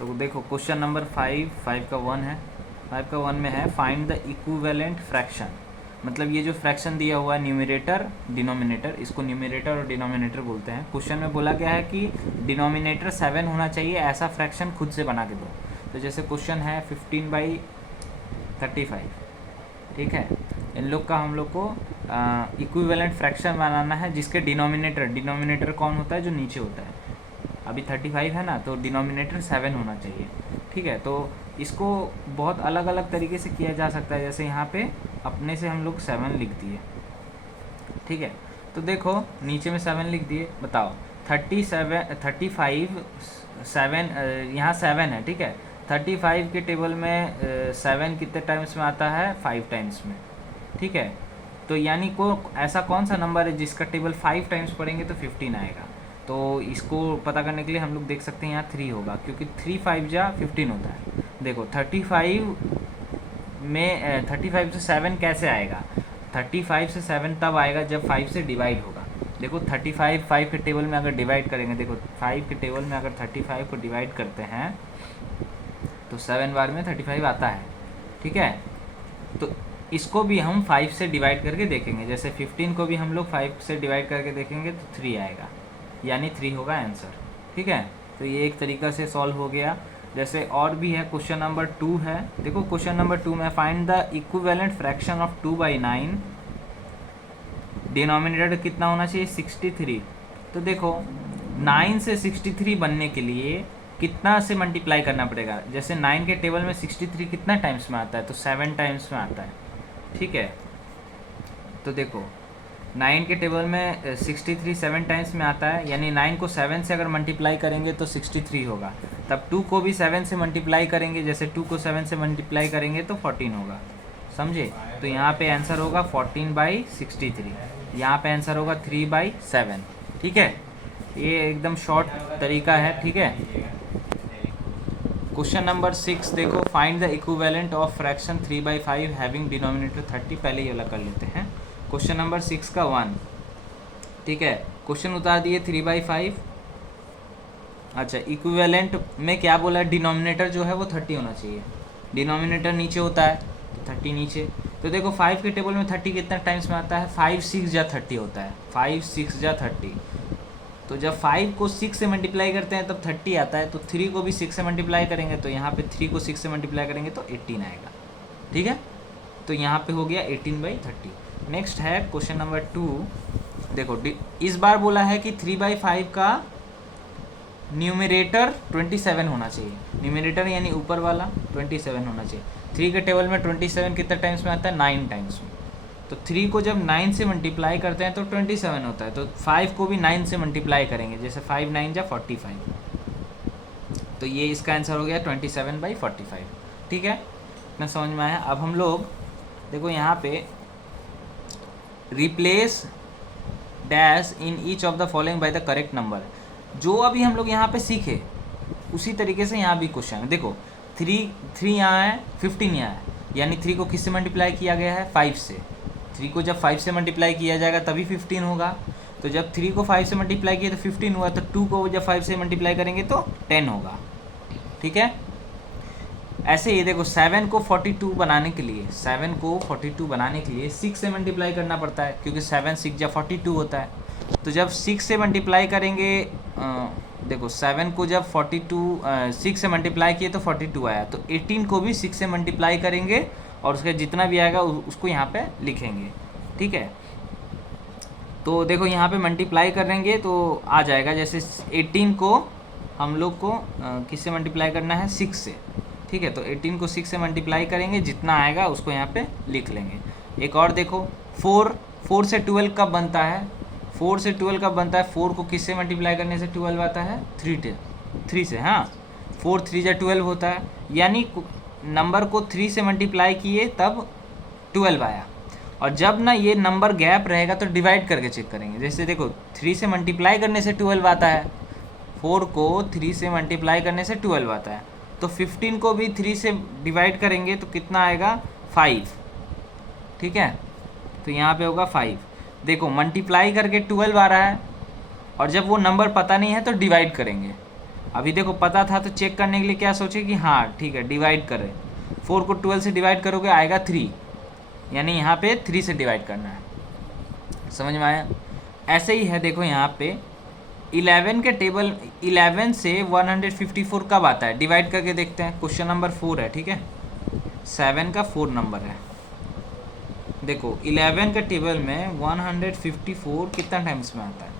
तो देखो question number 5 का 1 है, 5 का 1 में है फाइंड द इक्विवेलेंट फ्रैक्शन। मतलब ये जो फ्रैक्शन दिया हुआ है न्यूमरेटर डिनोमिनेटर, इसको न्यूमरेटर और डिनोमिनेटर बोलते हैं। क्वेश्चन में बोला गया है कि डिनोमिनेटर 7 होना चाहिए, ऐसा फ्रैक्शन खुद से बना के दो। तो जैसे क्वेश्चन है 15/35, ठीक है। इन लोग का हम लोग को इक्विवेलेंट फ्रैक्शन बनाना है जिसके डिनोमिनेटर कौन होता है, जो नीचे होता है। अभी 35 है ना, तो डिनोमिनेटर 7 होना चाहिए, ठीक है। तो इसको बहुत अलग अलग तरीके से किया जा सकता है। जैसे यहाँ पे अपने से हम लोग 7 लिख दिए, ठीक है। तो देखो नीचे में 7 लिख दिए, बताओ 35 7, यहाँ 7 है, ठीक है। 35 के टेबल में 7 कितने टाइम्स में आता है, 5 टाइम्स में, ठीक है। तो यानी को ऐसा कौन सा नंबर है जिसका टेबल 5 टाइम्स पढ़ेंगे तो 15 आएगा। तो इसको पता करने के लिए हम लोग देख सकते हैं यहाँ 3 होगा, क्योंकि 3 5 जा 15 होता है। देखो 35 में 35 से 7 कैसे आएगा, 35 से 7 तब आएगा जब 5 से डिवाइड होगा। देखो 35 5 के टेबल में अगर डिवाइड करेंगे, देखो 5 के टेबल में अगर 35 को डिवाइड करते हैं तो 7 बार में 35 आता है, ठीक है। तो इसको भी हम 5 से डिवाइड करके देखेंगे। जैसे 15 को भी हम लोग 5 से डिवाइड करके देखेंगे तो 3 आएगा, यानी 3 होगा आंसर, ठीक है। तो ये एक तरीका से सॉल्व हो गया। जैसे और भी है, क्वेश्चन नंबर 2 है। देखो क्वेश्चन नंबर 2 में find the equivalent fraction of 2/9, denominator कितना होना चाहिए, 63। तो देखो 9 से 63 बनने के लिए कितना से मल्टीप्लाई करना पड़ेगा। जैसे 9 के टेबल में 63 कितना टाइम्स में आता है, तो 7 टाइम्स में आता है, ठीक है। तो देखो 9 के टेबल में 63 7 टाइम्स में आता है, यानी 9 को 7 से अगर मल्टीप्लाई करेंगे तो 63 होगा। तब 2 को भी 7 से मल्टीप्लाई करेंगे, जैसे 2 को 7 से मल्टीप्लाई करेंगे तो 14 होगा, समझे। तो यहाँ पे आंसर होगा 14/63, यहाँ पे आंसर होगा 3/7, ठीक है। ये एकदम शॉर्ट तरीका है, ठीक है। क्वेश्चन नंबर 6 देखो, find the equivalent of fraction 3/5 having denominator 30। पहले ये वाला कर लेते हैं। क्वेश्चन नंबर 6 का 1, ठीक है। क्वेश्चन उतार दिए 3/5। अच्छा, इक्विवेलेंट में क्या बोला, डिनोमिनेटर जो है वो 30 होना चाहिए। डिनोमिनेटर नीचे होता है तो 30 नीचे। तो देखो 5 के टेबल में 30 कितना टाइम्स में आता है, 5 6 जा 30 होता है, 5 6 जा 30। तो जब 5 को 6 से मल्टीप्लाई करते हैं तब 30 आता है। तो 3 को भी 6 से मल्टीप्लाई करेंगे, तो यहाँ पे 3 को 6 से मल्टीप्लाई करेंगे तो 18 आएगा, ठीक है। तो यहाँ पे हो गया 18/30। नेक्स्ट है क्वेश्चन नंबर 2। देखो इस बार बोला है कि 3/5 का न्यूमरेटर 27 होना चाहिए। न्यूमरेटर यानी ऊपर वाला 27 होना चाहिए। 3 के टेबल में 27 कितने टाइम्स में आता है, 9 टाइम्स में। तो 3 को जब 9 से मल्टीप्लाई करते हैं तो 27 होता है। तो 5 को भी 9 से मल्टीप्लाई करेंगे, जैसे 5 9 जा 45। तो ये इसका आंसर हो गया 27/45, ठीक है। इतना समझ में आया। अब हम लोग देखो यहाँ पे replace dash in each of the following by the correct number. जो अभी हम लोग यहाँ पे सीखे उसी तरीके से यहाँ भी क्वेश्चन है। देखो 3 यहाँ है, 15 यहाँ है, यानी 3 को किससे मल्टीप्लाई किया गया है, 5 से। 3 को जब 5 से मल्टीप्लाई किया जाएगा तभी 15 होगा। तो जब 3 को 5 से मल्टीप्लाई किया तो 15 हुआ, तो 2 को जब 5 से मल्टीप्लाई करेंगे तो 10 होगा, ठीक है। ऐसे ही देखो 7 को 42 बनाने के लिए, 7 को 42 बनाने के लिए 6 से मल्टीप्लाई करना पड़ता है, क्योंकि 7 6 जा 42 होता है। तो जब 6 से मल्टीप्लाई करेंगे, देखो 7 को जब 6 से मल्टीप्लाई किए तो 42 आया। तो 18 को भी 6 से मल्टीप्लाई करेंगे और उसका जितना भी आएगा उसको यहाँ पे लिखेंगे, ठीक है। तो देखो यहाँ पे मल्टीप्लाई करेंगे तो आ जाएगा, जैसे 18 को हम लोग को किससे मल्टीप्लाई करना है, 6 से, ठीक है। तो 18 को 6 से मल्टीप्लाई करेंगे, जितना आएगा उसको यहाँ पे लिख लेंगे। एक और देखो 4 से 12 कब बनता है, 4 से 12 कब बनता है, 4 को किससे मल्टीप्लाई करने से 12 आता है, 3 से। हाँ 4 3 जा 12 होता है, यानी नंबर को 3 से मल्टीप्लाई किए तब 12 आया। और जब ना ये नंबर गैप रहेगा तो डिवाइड करके चेक करेंगे। जैसे देखो 3 से मल्टीप्लाई करने से 12 आता है, 4 को 3 से मल्टीप्लाई करने से 12 आता है। तो 15 को भी 3 से डिवाइड करेंगे तो कितना आएगा, 5, ठीक है। तो यहाँ पे होगा 5। देखो मल्टीप्लाई करके 12 आ रहा है, और जब वो नंबर पता नहीं है तो डिवाइड करेंगे। अभी देखो पता था तो चेक करने के लिए क्या सोचे कि हाँ ठीक है डिवाइड करें, 4 को 12 से डिवाइड करोगे आएगा 3, यानी यहाँ पे 3 से डिवाइड करना है। समझ में आया? ऐसे ही है देखो यहाँ पे 11 के टेबल 11 से 154 कब आता है, डिवाइड करके देखते हैं। क्वेश्चन नंबर 4 है, ठीक है, 7 का 4 नंबर है। देखो 11 के टेबल में 154 कितना टाइम्स में आता है,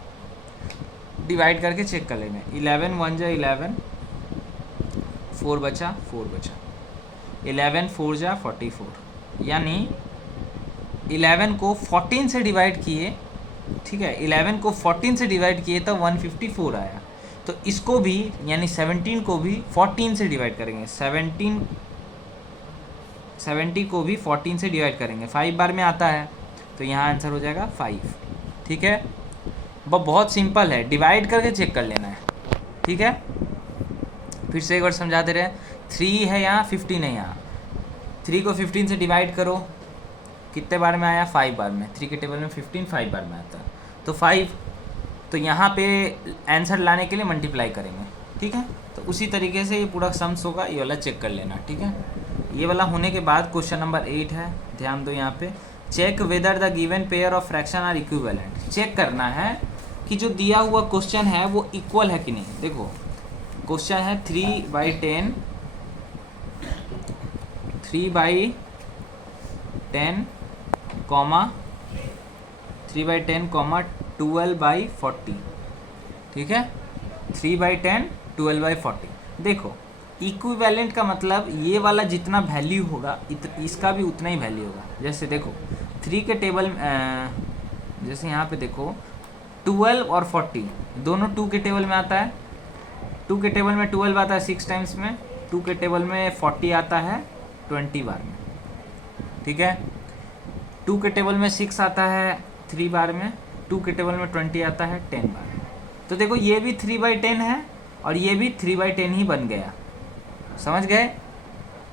डिवाइड करके चेक कर लेंगे। 11 1 जा 11, 4 बचा 4 बचा, 11 4 जा 44, यानी 11 को 14 से डिवाइड किए, ठीक है, 11 को 14 से डिवाइड किए तो 154 आया। तो इसको भी यानी 17 को भी 14 से डिवाइड करेंगे, 70 को भी 14 से डिवाइड करेंगे, 5 बार में आता है तो यहाँ आंसर हो जाएगा 5। ठीक है, बहुत सिंपल है, डिवाइड करके चेक कर लेना है। ठीक है, फिर से एक बार समझा दे रहे हैं। 3 है यहाँ, 15 है यहाँ, 3 को 15 से डिवाइड करो, कितने बार में आया, 5 बार में। 3 के टेबल में 15 5 बार में आता है तो 5, तो यहाँ पे आंसर लाने के लिए मल्टीप्लाई करेंगे। ठीक है, तो उसी तरीके से ये पूरा सम्स होगा, ये वाला चेक कर लेना। ठीक है, ये वाला होने के बाद क्वेश्चन नंबर 8 है, ध्यान दो यहाँ पे। Check whether the given pair of fraction are equivalent. Check करना है कि जो दिया हुआ क्वेश्चन है वो इक्वल है कि नहीं। देखो क्वेश्चन है 3/10 कॉमा 12/40। ठीक है, 3/10 12/40। देखो इक्विवेलेंट का मतलब ये वाला जितना वैल्यू होगा इसका भी उतना ही वैल्यू होगा। जैसे देखो 3 के टेबल जैसे यहाँ पे देखो 12 और 40 दोनों 2 के टेबल में आता है। 2 के टेबल में 12 आता है 6 टाइम्स में, 2 के टेबल में 40 आता है 20 बार में। ठीक है, 2 के टेबल में 6 आता है 3 बार में, 2 के टेबल में 20 आता है 10 बार में। तो देखो ये भी 3/10 है और ये भी 3/10 ही बन गया। समझ गए?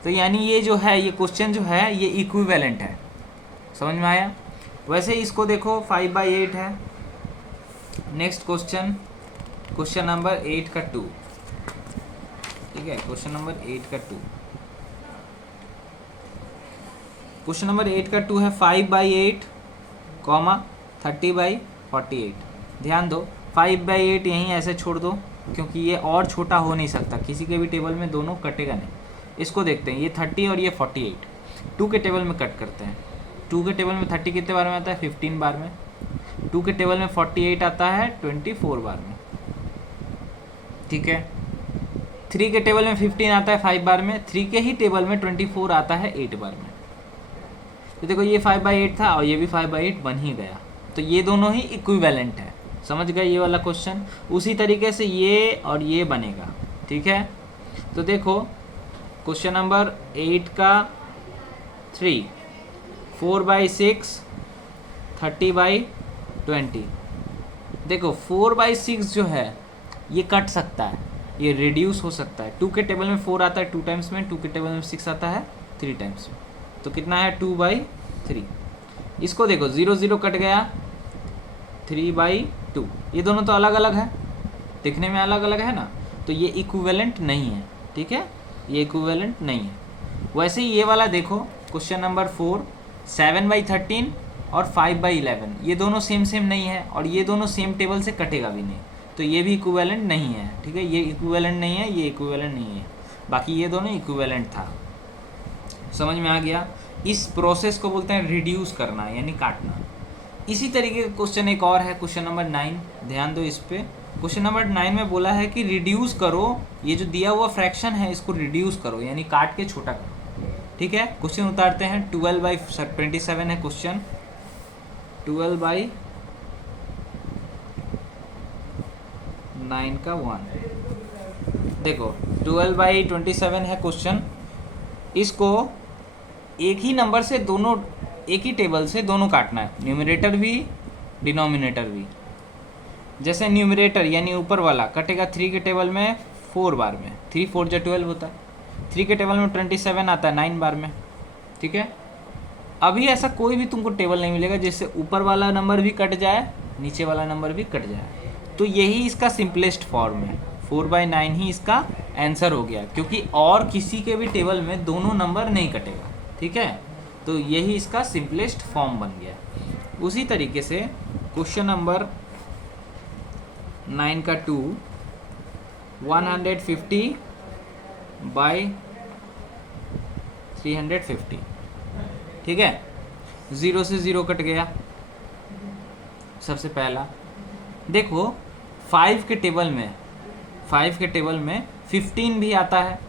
तो यानी ये जो है, ये क्वेश्चन जो है ये इक्विवेलेंट है। समझ में आया? वैसे इसको देखो 5/8 है। नेक्स्ट क्वेश्चन, क्वेश्चन नंबर 8 का 2। ठीक है, क्वेश्चन नंबर 8 का 2, क्वेश्चन नंबर 8 का 2 है 5/8 कॉमा 30/48। ध्यान दो 5/8 यहीं ऐसे छोड़ दो क्योंकि ये और छोटा हो नहीं सकता, किसी के भी टेबल में दोनों कटेगा नहीं। इसको देखते हैं, ये 30 और ये 48 2 के टेबल में कट करते हैं। 2 के टेबल में 30 कितने बार में आता है, 15 बार में। 2 के टेबल में 48 आता है 24 बार में। ठीक है, 3 के टेबल में 15 आता है 5 बार में, 3 के ही टेबल में 24 आता है 8 बार में। तो देखो ये 5/8 था और ये भी 5/8 बन ही गया, तो ये दोनों ही इक्विवेलेंट है। समझ गए ये वाला क्वेश्चन? उसी तरीके से ये और ये बनेगा। ठीक है, तो देखो क्वेश्चन नंबर 8 का 3 4/6 30/20। देखो 4/6 जो है ये कट सकता है, ये रिड्यूस हो सकता है। 2 के टेबल में 4 आता है 2 टाइम्स में, 2 के टेबल में 6 आता है 3 टाइम्स में, तो कितना है 2/3। इसको देखो 0 0 कट गया 3/2। ये दोनों तो अलग अलग है, दिखने में अलग अलग है ना, तो ये इक्विवेलेंट नहीं है। ठीक है, ये इक्विवेलेंट नहीं है। वैसे ही ये वाला देखो क्वेश्चन नंबर 4 7/13 और 5/11, ये दोनों सेम नहीं है और ये दोनों सेम टेबल से कटेगा भी नहीं, तो ये भी इक्विवेलेंट नहीं है। ठीक है, ये इक्विवेलेंट नहीं है, ये इक्विवेलेंट नहीं है, बाकी ये दोनों इक्विवेलेंट था। समझ में आ गया? इस प्रोसेस को बोलते हैं रिड्यूस करना, यानी काटना। इसी तरीके का क्वेश्चन एक और है, क्वेश्चन नंबर 9। ध्यान दो इस पे। क्वेश्चन नंबर 9 में बोला है कि रिड्यूस करो, ये जो दिया हुआ फ्रैक्शन है इसको रिड्यूस करो, यानी काट के छोटा करो। ठीक है, क्वेश्चन उतारते हैं। 12/27 है क्वेश्चन, 12/9 का 1। देखो 12/27 है क्वेश्चन, इसको एक ही नंबर से दोनों, एक ही टेबल से दोनों काटना है, न्यूमरेटर भी डिनोमिनेटर भी। जैसे न्यूमरेटर यानी ऊपर वाला कटेगा 3 के टेबल में 4 बार में, 3 4 जा 12 होता है। 3 के टेबल में 27 आता है 9 बार में। ठीक है, अभी ऐसा कोई भी तुमको टेबल नहीं मिलेगा जिससे ऊपर वाला नंबर भी कट जाए नीचे वाला नंबर भी कट जाए, तो यही इसका सिंपलेस्ट फॉर्म है। 4/9 ही इसका आंसर हो गया, क्योंकि और किसी के भी टेबल में दोनों नंबर नहीं कटेगा। ठीक है, तो यही इसका सिंपलेस्ट फॉर्म बन गया। उसी तरीके से क्वेश्चन नंबर 9 का 2, 150/350। ठीक है, 0 से 0 कट गया सबसे पहला। देखो 5 के टेबल में 15 भी आता है।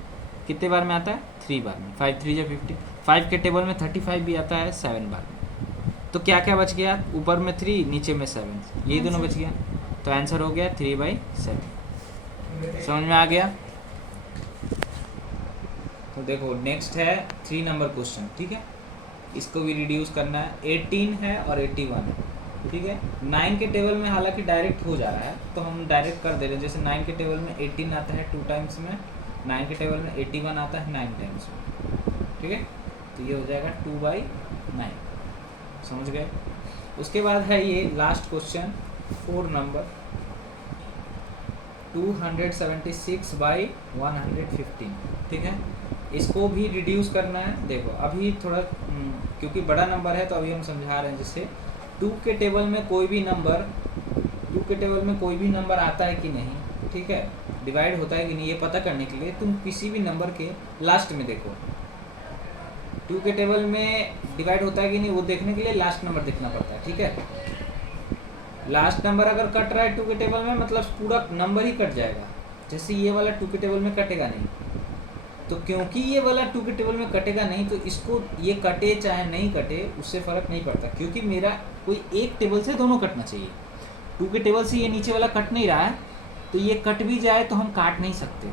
कितने बार में आता है? 3 बार में। 5 3 या 50। 5 के टेबल में 35 भी आता है 7 बार में। तो क्या क्या बच गया? ऊपर में 3, नीचे में 7, ये दोनों बच गया। तो आंसर हो गया 3/7। समझ में आ गया? तो देखो नेक्स्ट है 3 नंबर क्वेश्चन। ठीक है, इसको भी रिड्यूस करना है। 18 है और 81 है। ठीक है, 9 के टेबल में हालांकि डायरेक्ट हो जा रहा है, तो हम डायरेक्ट कर दे रहे हैं। जैसे 9 के टेबल में 18 आता है 2 टाइम्स में, 9 के टेबल में 81 आता है 9 टाइम्स में। ठीक है, तो ये हो जाएगा 2/9। समझ गए? उसके बाद है ये लास्ट क्वेश्चन 4 नंबर, 276/115। ठीक है, इसको भी रिड्यूस करना है। देखो अभी थोड़ा क्योंकि बड़ा नंबर है तो अभी हम समझा रहे हैं। जैसे 2 के टेबल में कोई भी नंबर आता है कि नहीं, ठीक है, डिवाइड होता है कि नहीं, ये पता करने के लिए तुम किसी भी नंबर के लास्ट में देखो। 2 के टेबल में डिवाइड होता है कि नहीं वो देखने के लिए लास्ट नंबर देखना पड़ता है। ठीक है, लास्ट नंबर अगर कट रहा है 2 के टेबल में, मतलब पूरा नंबर ही कट जाएगा। जैसे ये वाला 2 के टेबल में कटेगा नहीं, तो क्योंकि ये वाला 2 के टेबल में कटेगा नहीं, तो इसको ये कटे चाहे नहीं कटे उससे फ़र्क नहीं पड़ता, क्योंकि मेरा कोई एक टेबल से दोनों कटना चाहिए। 2 के टेबल से ये नीचे वाला कट नहीं रहा है, तो ये कट भी जाए तो हम काट नहीं सकते,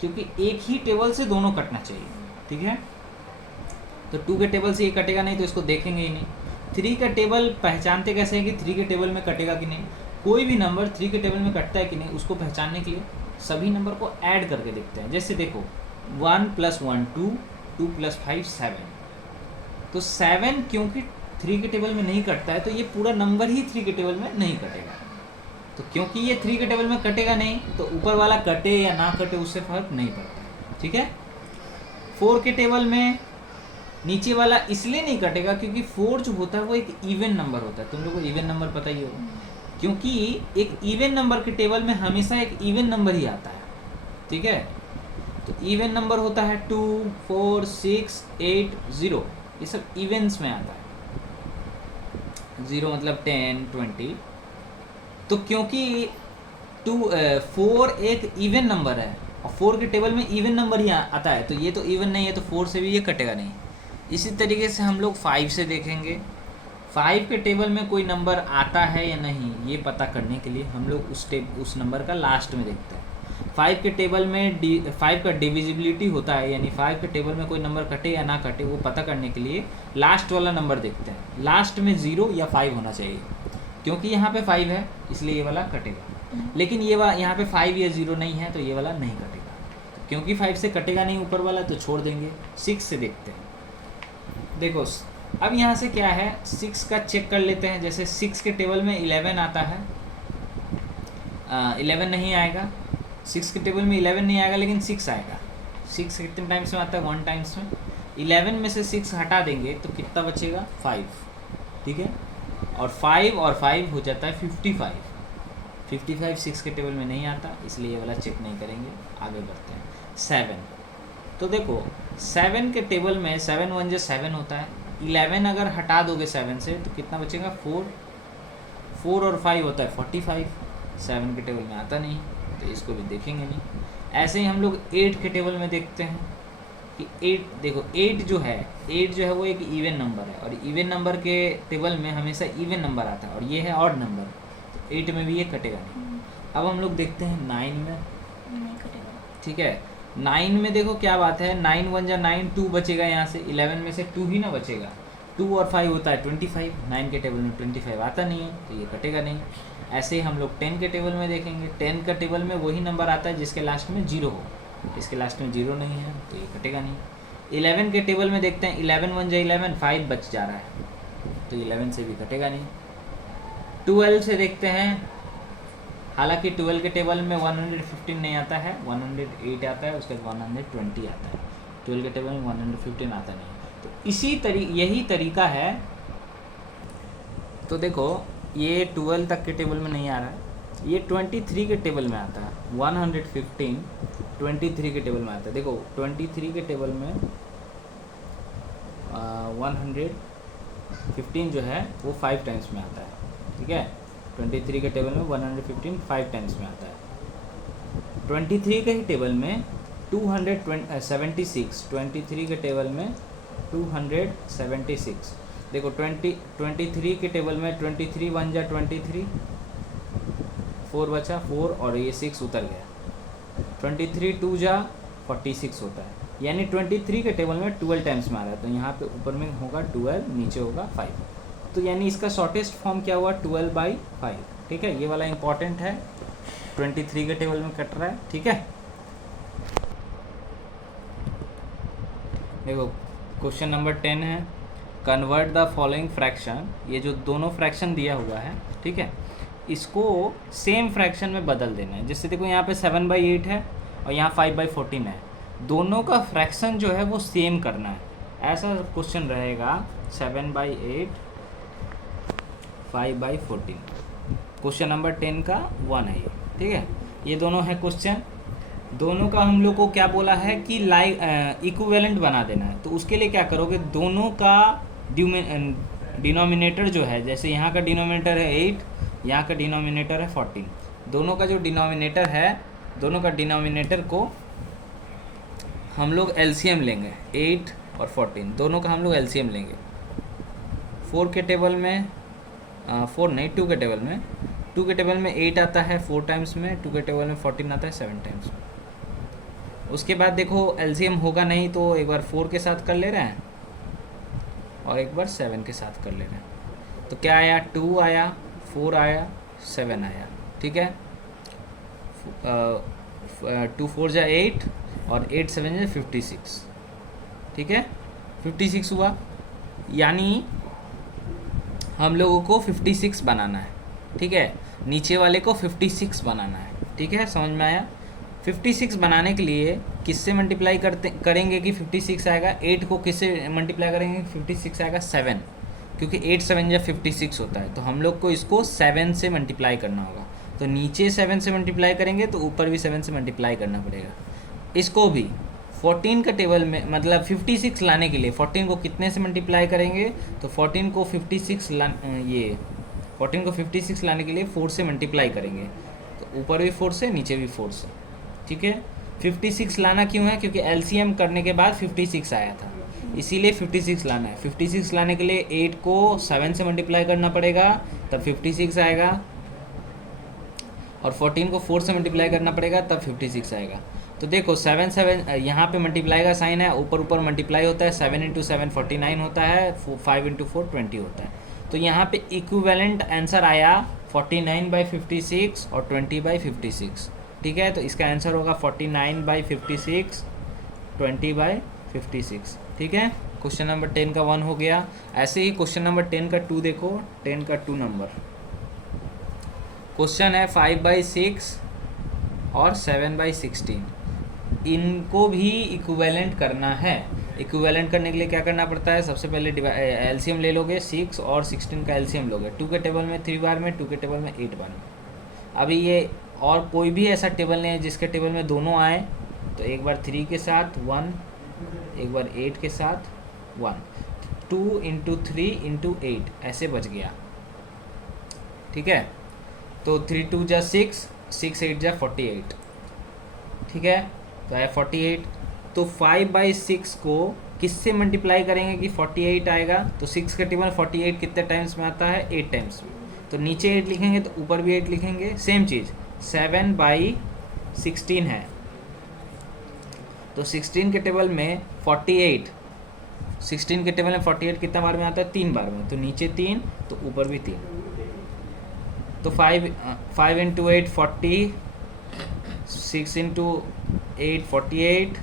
क्योंकि एक ही टेबल से दोनों कटना चाहिए। ठीक है, तो 2 के टेबल से ये कटेगा नहीं, तो इसको देखेंगे ही नहीं। 3 का टेबल पहचानते कैसे हैं कि 3 के टेबल में कटेगा कि नहीं? कोई भी नंबर 3 के टेबल में कटता है कि नहीं, उसको पहचानने के लिए सभी नंबर को ऐड करके देखते हैं। जैसे देखो 1 + 1 2, 2 + 5 7। तो 7 क्योंकि 3 के टेबल में नहीं कटता है, तो ये पूरा नंबर ही 3 के टेबल में नहीं कटेगा। तो क्योंकि ये 3 के टेबल में कटेगा नहीं, तो ऊपर वाला कटे या ना कटे उससे फर्क नहीं पड़ता। ठीक है, 4 के टेबल में नीचे वाला इसलिए नहीं कटेगा क्योंकि 4 जो होता है वो एक इवन नंबर होता है। तुम लोगों को इवन नंबर पता ही होगा, क्योंकि एक इवन नंबर के टेबल में हमेशा एक इवन नंबर ही आता है। ठीक है, तो इवन नंबर होता है 2 4 6 8 0, ये सब इवेंट्स में आता है। 0 मतलब 10 20। तो क्योंकि 4 एक इवन नंबर है और 4 के टेबल में इवन नंबर ही आता है, तो ये तो इवन नहीं है, तो 4 से भी ये कटेगा नहीं। इसी तरीके से हम लोग 5 से देखेंगे। 5 के टेबल में कोई नंबर आता है या नहीं, ये पता करने के लिए हम लोग उस नंबर का लास्ट में देखते हैं। 5 के टेबल में 5 का डिविजिबिलिटी होता है, यानी 5 के टेबल में कोई नंबर कटे या ना कटे वो पता करने के लिए लास्ट वाला नंबर देखते हैं। लास्ट में 0 या 5 होना चाहिए, क्योंकि यहाँ पे 5 है इसलिए ये वाला कटेगा। लेकिन ये वाला यहाँ पे 5 या 0 नहीं है, तो ये वाला नहीं कटेगा। क्योंकि 5 से कटेगा नहीं ऊपर वाला, तो छोड़ देंगे। 6 से देखते हैं। देखो अब यहाँ से क्या है, 6 का चेक कर लेते हैं। जैसे 6 के टेबल में 11 आता है, 11 नहीं आएगा। 6 के टेबल में 11 नहीं आएगा, लेकिन 6 आएगा। 6 कितने टाइम्स में आता है? 1 टाइम्स में। 11 में से 6 हटा देंगे तो कितना बचेगा? 5। ठीक है, और 5 और 5 हो जाता है 55। 55 6 के टेबल में नहीं आता, इसलिए ये वाला चेक नहीं करेंगे। आगे बढ़ते हैं। 7, तो देखो 7 के टेबल में 7 1 जो 7 होता है। 11 अगर हटा दोगे 7 से तो कितना बचेगा? 4। 4 और 5 होता है 45। 7 के टेबल में आता नहीं, तो इसको भी देखेंगे नहीं। ऐसे ही हम लोग 8 के टेबल में देखते हैं कि 8, देखो 8 जो है वो एक इवन नंबर है, और इवन नंबर के टेबल में हमेशा इवन नंबर आता है, और ये है ऑड नंबर, तो 8 में भी ये कटेगा नहीं। अब हम लोग देखते हैं 9 में। नहीं कटेगा। ठीक है, 9 में देखो क्या बात है, 9 1 जा 9, 2 बचेगा यहाँ से। 11 में से 2 ही ना बचेगा। 2 और 5 होता है 25। 9 के टेबल में 25 आता नहीं है, तो ये कटेगा नहीं। ऐसे ही हम लोग 10 के टेबल में देखेंगे। 10 का टेबल में वही नंबर आता है जिसके लास्ट में 0 हो। इसके लास्ट में 0 नहीं है, तो ये कटेगा नहीं। 11 के टेबल में देखते हैं। 11 1 जा 11, 5 बच जा रहा है, तो 11 से भी कटेगा नहीं। 12 से देखते हैं। हालांकि 12 के टेबल में 115 नहीं आता है, 108 आता है, उसके बाद 120 आता है। 12 के टेबल में 115 आता नहीं। तो यही तरीका है। तो देखो ये 12 तक के टेबल में नहीं आ रहा है, ये 23 के टेबल में आता है। 115 23 के टेबल में आता है। देखो 23 के टेबल में 115 जो है वो 5 टाइम्स में आता है, ठीक है। 23 के टेबल में 115 5 टाइम्स में आता है। 23 के ही टेबल में 276, 23 के टेबल में 276। देखो 23 के टेबल में 23 1 जा 23, 4 बचा 4 और ये 6 उतर गया। 23 2 जा 46 होता है, यानी 23 के टेबल में 12 टाइम्स में आ रहा है। तो यहाँ पे ऊपर में होगा 12, नीचे होगा 5। तो यानी इसका शॉर्टेस्ट फॉर्म क्या हुआ 12/5, ठीक है। ये वाला इंपॉर्टेंट है, 23 के टेबल में कट रहा है, ठीक है। देखो क्वेश्चन नंबर 10 है, कन्वर्ट द फॉलोइंग फ्रैक्शन। ये जो दोनों फ्रैक्शन दिया हुआ है, ठीक है, इसको सेम फ्रैक्शन में बदल देना है। जैसे देखो यहाँ पे 7/8 है और यहाँ 5/14 है, दोनों का फ्रैक्शन जो है वो सेम करना है। ऐसा क्वेश्चन रहेगा 7/8 5/14। क्वेश्चन नंबर 10 का 1 है ये, ठीक है। ये दोनों है क्वेश्चन, दोनों का हम लोग को क्या बोला है कि इक्विवेलेंट बना देना है। तो उसके लिए क्या करोगे, दोनों का डिनोमिनेटर जो है, जैसे यहाँ का डिनोमिनेटर है 8, यहाँ का डिनोमिनेटर है 14, दोनों का जो डिनोमिनेटर है, दोनों का डिनोमिनेटर को हम लोग एलसीएम लेंगे। 8 और 14 दोनों का हम लोग एलसीएम लेंगे। 4 के टेबल में 4 नहीं 2 के टेबल में 2 के टेबल में 8 आता है 4 टाइम्स में, 2 के टेबल में 14 आता है 7 टाइम्स में। उसके बाद देखो एलसीएम होगा नहीं तो एक बार 4 के साथ कर ले रहे हैं और एक बार 7 के साथ कर ले रहे हैं। तो क्या आया, 2 आया, 4 आया, 7 आया, ठीक है। 2 4 जा 8 और 8 7 जा 56, ठीक है। 56 हुआ, यानी हम लोगों को 56 बनाना है, ठीक है। नीचे वाले को 56 बनाना है, ठीक है, समझ में आया। 56 बनाने के लिए किससे मल्टीप्लाई करेंगे कि 56 आएगा, 8 को किससे मल्टीप्लाई करेंगे 56 आएगा 7, क्योंकि 8 7 या 56 होता है। तो हम लोग को इसको 7 से मल्टीप्लाई करना होगा। तो नीचे 7 से मल्टीप्लाई करेंगे तो ऊपर भी 7 से मल्टीप्लाई करना पड़ेगा। इसको भी 14 का टेबल में मतलब 56 लाने के लिए 14 को कितने से मल्टीप्लाई करेंगे, तो 14 को 56 लाने के लिए 4 से मल्टीप्लाई करेंगे। तो ऊपर भी 4 से, नीचे भी 4 से, ठीक है। 56 लाना क्यों है, क्योंकि एलसीएम करने के बाद 56 आया था, इसीलिए 56 लाना है। 56 लाने के लिए 8 को 7 से मल्टीप्लाई करना पड़ेगा, तब 56 आएगा, और 14 को 4 से मल्टीप्लाई करना पड़ेगा, तब 56 आएगा। तो देखो 7 7 यहाँ पे मल्टीप्लाई का साइन है, ऊपर ऊपर मल्टीप्लाई होता है, 7 × 7 49 होता है, 5 × 4 20 होता है। तो यहाँ पे इक्विवेलेंट आंसर आया 49/56 और 20/56, ठीक है। तो इसका आंसर होगा 49/56 20/56, ठीक है। क्वेश्चन नंबर 10 का 1 हो गया। ऐसे ही क्वेश्चन नंबर 10 का 2 देखो, 10 का 2 नंबर क्वेश्चन है 5/6 और 7/16, इनको भी इक्विवेलेंट करना है। इक्विवेलेंट करने के लिए क्या करना पड़ता है, सबसे पहले एलसीएम ले लोगे, 6 और 16 का एलसीएम लोगे। 2 के टेबल में 3 बार में, 2 के टेबल में 8 बार में। अभी ये और कोई भी ऐसा टेबल नहीं है जिसके टेबल में दोनों आए, तो एक बार 3 के साथ 1, एक बार 8 के साथ 1, 2 × 3 × 8 ऐसे बच गया, ठीक है। तो 3 2 जा 6, 6 8 जा 48, ठीक है। तो आया 48। तो 5/6 को किससे मल्टीप्लाई करेंगे कि 48 आएगा, तो 6 का टेबल 48 कितने टाइम्स में आता है, 8 टाइम्स में। तो नीचे 8 लिखेंगे तो ऊपर भी 8 लिखेंगे, सेम चीज़। 7/16 है, तो 16 के टेबल में 48, 16 के टेबल में 48 कितना बार में आता है, 3 बार में। तो नीचे 3 तो ऊपर भी 3। तो 5 × 8 40, 6 × 8 48।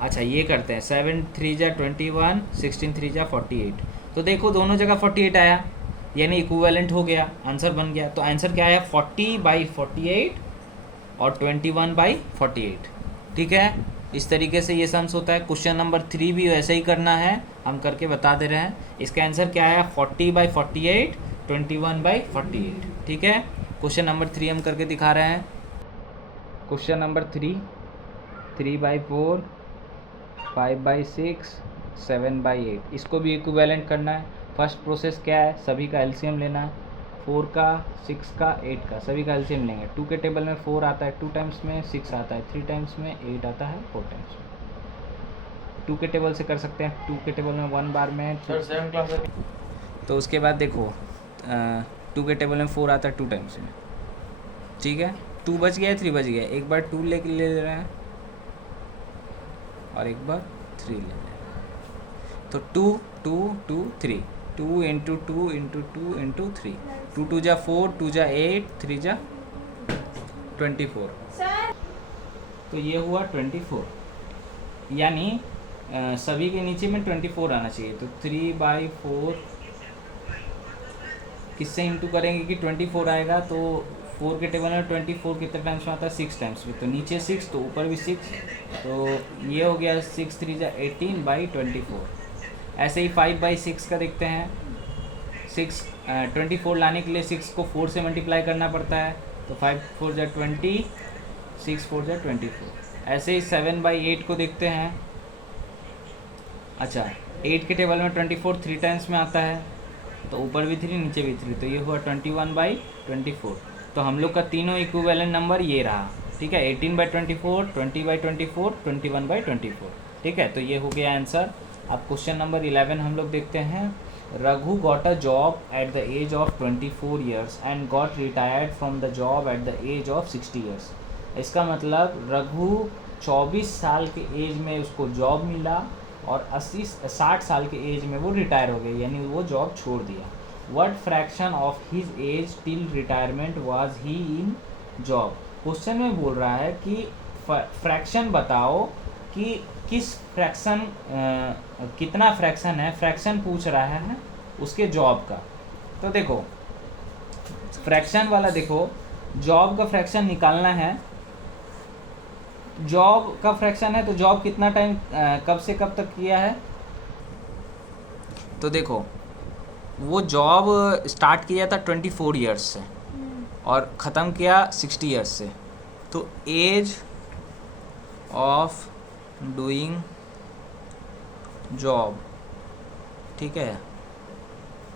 अच्छा ये करते हैं, 7 3 जा 21, 16 3 जा 48। तो देखो दोनों जगह 48 आया, यानी इक्विवेलेंट हो गया, आंसर बन गया। तो आंसर क्या है 40/48 और 21/48। ठीक है, इस तरीके से ये सम्स होता है। क्वेश्चन नंबर 3 भी वैसे ही करना है, हम करके बता दे रहे हैं। इसका आंसर क्या है 40/48 21/48। ठीक है, क्वेश्चन नंबर 3 हम करके दिखा रहे हैं। क्वेश्चन नंबर 3 3/4 5/6 7/8, इसको भी इक्विवेलेंट करना है। फर्स्ट प्रोसेस क्या है, सभी का एलसीएम लेना है। 4 का 6 का 8 का सभी का एलसीएम लेंगे। 2 के टेबल में 4 आता है 2 टाइम्स में, 6 आता है 3 टाइम्स में, 8 आता है 4 टाइम्स में। 2 के टेबल से कर सकते हैं, 2 के टेबल में 1 बार में। सर 7 क्लास है। तो उसके बाद देखो 2 के टेबल में 4 आता है 2 टाइम्स में। ठीक है, 2 बच गया 3 बच गया, एक बार 2 ले रहे हैं और एक बार 3 ले रहे हैं। तो 2 2 2 3, 2 इंटू 2 इंटू 2 इंटू 3, 2 2 जा 4, 2 जा 8, 3 जा 24। तो ये हुआ 24, यानी सभी के नीचे में 24 आना चाहिए। तो 3/4 किससे इंटू करेंगे कि 24 आएगा। तो 4 के टेबल में 24 कितने टाइम्स में आता है 6 टाइम्स में। तो नीचे 6 तो ऊपर भी 6, तो ये हो गया 6 3 जा 18/24। ऐसे ही 5/6 का देखते हैं। 24 लाने के लिए 6 को 4 से मल्टीप्लाई करना पड़ता है। तो 5 4 जा 20, 6 4 जा 24। ऐसे ही 7/8 को देखते हैं। अच्छा, 8 के टेबल में 24 3 टाइम्स में आता है, तो ऊपर भी 3 नीचे भी 3, तो ये हुआ 21/24। तो हम लोग का तीनों इक्विवेलेंट नंबर ये रहा। ठीक है, 18/24, 20/24, 21/24। ठीक है, तो ये हो गया आंसर। अब क्वेश्चन नंबर 11 हम लोग देखते हैं। Raghu got a job at the age of 24 years and got retired from the job at the age of 60 years. इसका मतलब रघु 24 साल के एज में उसको जॉब मिला और 60 साल के एज में वो रिटायर हो गए, यानी वो जॉब छोड़ दिया। What fraction of his age till retirement was he in job. Question में बोल रहा है कि फ्रैक्शन बताओ कि किस फ्रैक्शन कितना फ्रैक्शन है, फ्रैक्शन पूछ रहा है उसके जॉब का। तो देखो फ्रैक्शन वाला, देखो जॉब का फ्रैक्शन निकालना है। जॉब का फ्रैक्शन है तो जॉब कितना टाइम कब से कब तक किया है। तो देखो वो जॉब स्टार्ट किया था 24 ईयर्स से और ख़त्म किया 60 ईयर्स से। तो एज ऑफ डूइंग जॉब, ठीक है,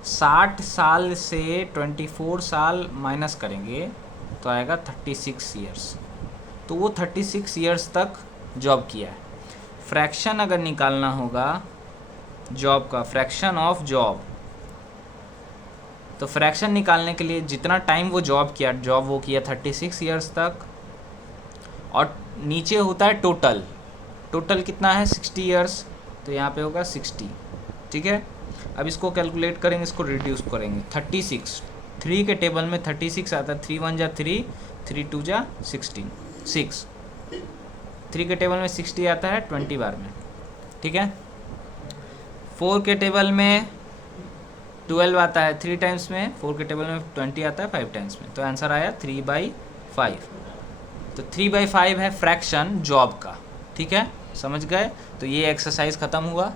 60 साल से 24 साल माइनस करेंगे तो आएगा 36 ईयर्स। तो वो 36 ईयर्स तक जॉब किया है। फ्रैक्शन अगर निकालना होगा जॉब का, फ्रैक्शन ऑफ जॉब, तो फ्रैक्शन निकालने के लिए जितना टाइम वो जॉब किया, जॉब वो किया 36 ईयर्स तक, और नीचे होता है टोटल। टोटल कितना है 60 ईयर्स, तो यहाँ पे होगा 60। ठीक है, अब इसको कैलकुलेट करेंगे, इसको रिड्यूस करेंगे। 36, 3 के टेबल में 36 आता है, 3 1 जा 3, 3 2 जा 16, 6। 3 के टेबल में 60 आता है 20 बार में। ठीक है, 4 के टेबल में 12 आता है 3 टाइम्स में, 4 के टेबल में 20 आता है 5 टाइम्स में। तो आंसर आया 3/5। तो 3/5 है फ्रैक्शन जॉब का। ठीक है, समझ गए। तो ये एक्सरसाइज ख़त्म हुआ।